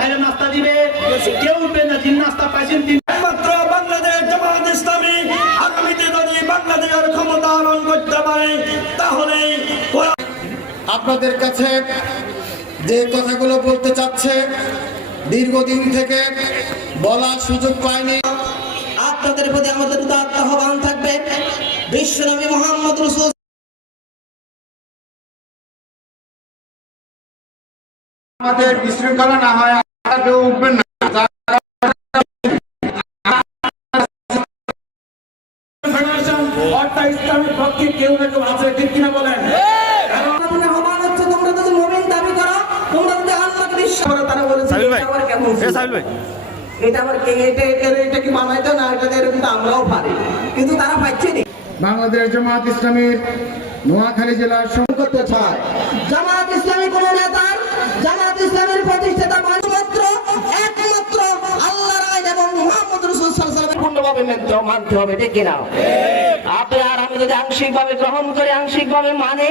ভাইরে নাস্তা দিবে। কেউ বেনাজির নাস্তা পাইছেন তিন একমাত্র বাংলাদেশ জামাত ইসলামী আগামীতে যদি বাংলাদেশের ক্ষমতা আরোহণ করতে পারে তাহলে আপনাদের কাছে যে কথাগুলো বলতে চাচ্ছে দীর্ঘদিন থেকে বলার সুযোগ পায়নি। আপনাদের প্রতি আমাদের উদাত্ত আহ্বান থাকবে বিশ্বনবী মোহাম্মদ রসুল আমাদের বিশৃঙ্খলা না হয় কেউ উঠবেন না অর্থাৎ ইসলামের পক্ষে কেউ না কেউ আছে ঠিক কিনা বলেন আপনাদের আহ্বান হচ্ছে তোমরা যদি মুমিন দাবি করো মানতে মানতে হবে ঠিক কিনা? আপনি আর আমি যদি আংশিকভাবে গ্রহণ করি আংশিকভাবে মানে